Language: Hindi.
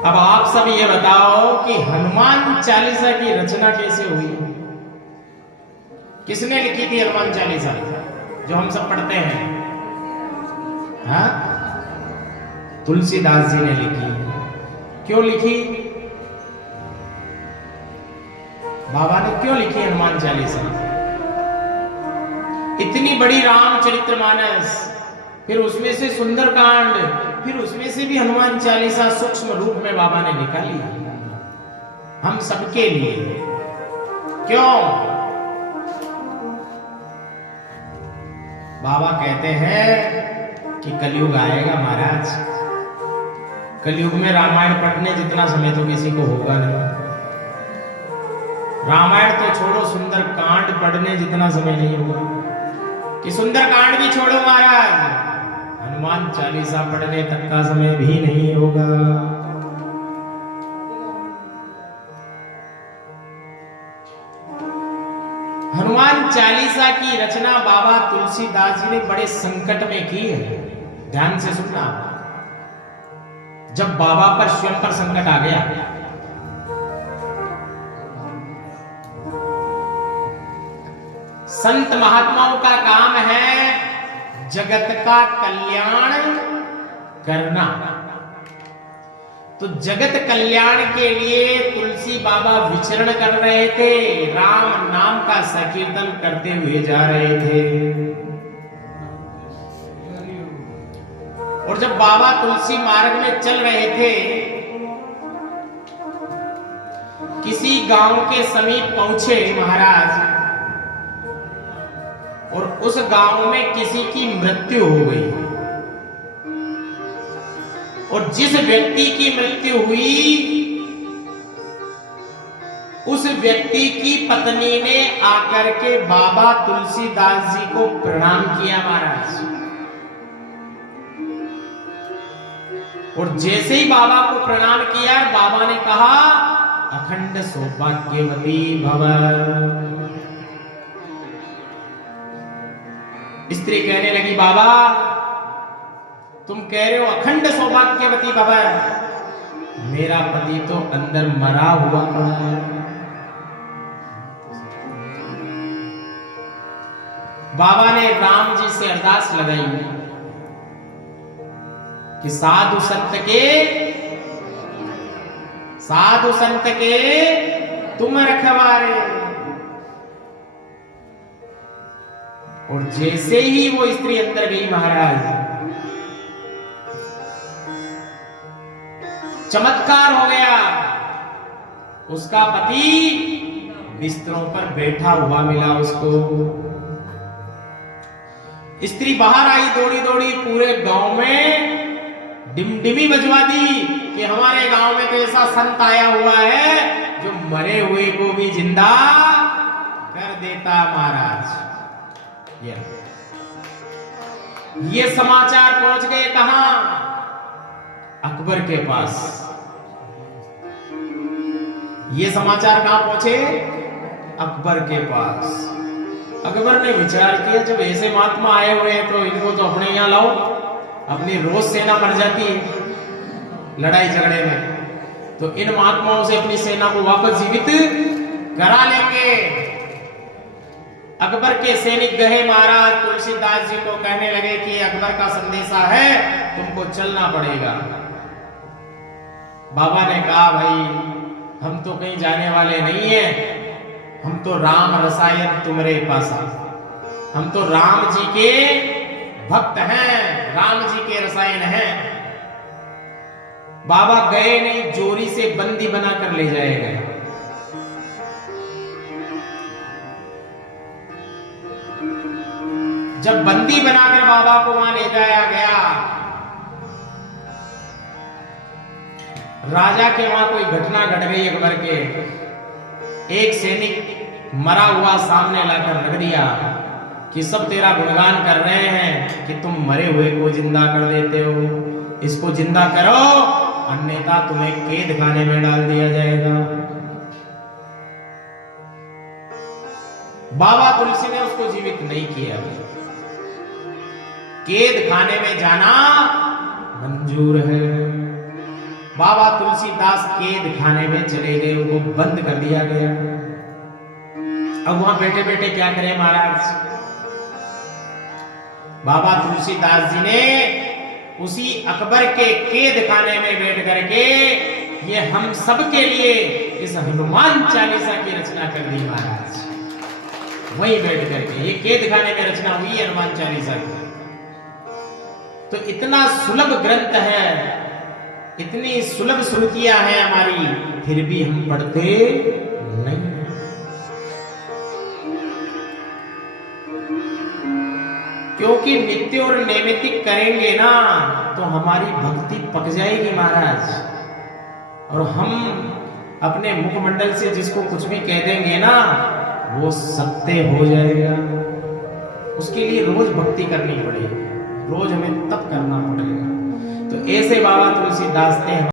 अब आप सब ये बताओ कि हनुमान चालीसा की रचना कैसे हुई? किसने लिखी थी हनुमान चालीसा जो हम सब पढ़ते हैं? हाँ, तुलसीदास जी ने लिखी। क्यों लिखी? बाबा ने क्यों लिखी हनुमान चालीसा? इतनी बड़ी रामचरितमानस, फिर उसमें से सुंदरकांड, फिर उसमें से भी हनुमान चालीसा सूक्ष्म रूप में बाबा ने निकाली हम सबके लिए। क्यों? बाबा कहते हैं कि कलयुग आएगा महाराज। कलयुग में रामायण पढ़ने जितना समय तो किसी को होगा नहीं। रामायण तो छोड़ो, सुंदर कांड पढ़ने जितना समय नहीं होगा। कि सुंदर कांड भी छोड़ो महाराज, हनुमान चालीसा पढ़ने तक का समय भी नहीं होगा। हनुमान चालीसा की रचना बाबा तुलसीदास जी ने बड़े संकट में की है। ध्यान से सुनना। जब बाबा पर स्वयं पर संकट आ गया, संत महात्माओं का काम है जगत का कल्याण करना। तो जगत कल्याण के लिए तुलसी बाबा विचरण कर रहे थे, राम नाम का संकीर्तन करते हुए जा रहे थे। और जब बाबा तुलसी मार्ग में चल रहे थे, किसी गांव के समीप पहुंचे महाराज, और उस गांव में किसी की मृत्यु हो गई। और जिस व्यक्ति की मृत्यु हुई, उस व्यक्ति की पत्नी ने आकर के बाबा तुलसीदास जी को प्रणाम किया महाराज। और जैसे ही बाबा को प्रणाम किया, बाबा ने कहा, अखंड सौभाग्यवती भव। स्त्री कहने लगी, बाबा तुम कह रहे हो अखंड सौभाग्यवती भव, मेरा पति तो अंदर मरा हुआ पड़ा है। बाबा ने राम जी से अरदास लगाई कि साधु संत के तुम रखवारे। और जैसे ही वो स्त्री अंदर गई महाराज, चमत्कार हो गया। उसका पति बिस्तरों पर बैठा हुआ मिला उसको। स्त्री बाहर आई दौड़ी दौड़ी, पूरे गांव में डिमडिमी बजवा दी कि हमारे गांव में तो ऐसा संत आया हुआ है जो मरे हुए को भी जिंदा कर देता महाराज। ये समाचार पहुंच गए कहां? अकबर के पास। ये समाचार कहां पहुंचे? अकबर के पास। अकबर ने विचार किया, जब ऐसे महात्मा आए हुए हैं तो इनको तो अपने यहां लाओ। अपनी रोज सेना मर जाती है लड़ाई झगड़े में, तो इन महात्माओं से अपनी सेना को वापस जीवित करा लेंगे। अकबर के सैनिक गए महाराज, तुलसीदास जी को कहने लगे कि अकबर का संदेशा है, तुमको चलना पड़ेगा। बाबा ने कहा, भाई हम तो कहीं जाने वाले नहीं हैं, हम तो राम रसायन तुम्हारे पास, हम तो राम जी के भक्त हैं, राम जी के रसायन हैं। बाबा गए नहीं, जोरी से बंदी बनाकर ले जाए गए। जब बंदी बनाकर बाबा को वहां ले जाया गया, राजा के वहां कोई घटना घट गई। अकबर के एक सैनिक मरा हुआ सामने लाकर रख दिया कि सब तेरा गुणगान कर रहे हैं कि तुम मरे हुए को जिंदा कर देते हो, इसको जिंदा करो अन्यथा तुम्हें कैद खाने में डाल दिया जाएगा। बाबा तुलसी ने उसको जीवित नहीं किया। कैद खाने में जाना मंजूर है। बाबा तुलसीदास कैद खाने में चले गए, उनको बंद कर दिया गया। अब वहां बैठे बैठे क्या करें महाराज? बाबा तुलसीदास जी ने उसी अकबर के कैद खाने में बैठ करके ये हम सब के लिए इस हनुमान चालीसा की रचना कर दी महाराज। वहीं बैठ करके ये कैद खाने में रचना हुई हनुमान चालीसा की। तो इतना सुलभ ग्रंथ है, इतनी सुलभ श्रुतियां हैं हमारी, फिर भी हम पढ़ते नहीं। क्योंकि नित्य और नैमित्तिक करेंगे ना तो हमारी भक्ति पक जाएगी महाराज, और हम अपने मुखमंडल से जिसको कुछ भी कह देंगे ना वो सत्य हो जाएगा। उसके लिए रोज भक्ति करनी पड़ेगी, रोज हमें तप करना पड़ेगा। तो ऐसे बाबा तुलसीदास ने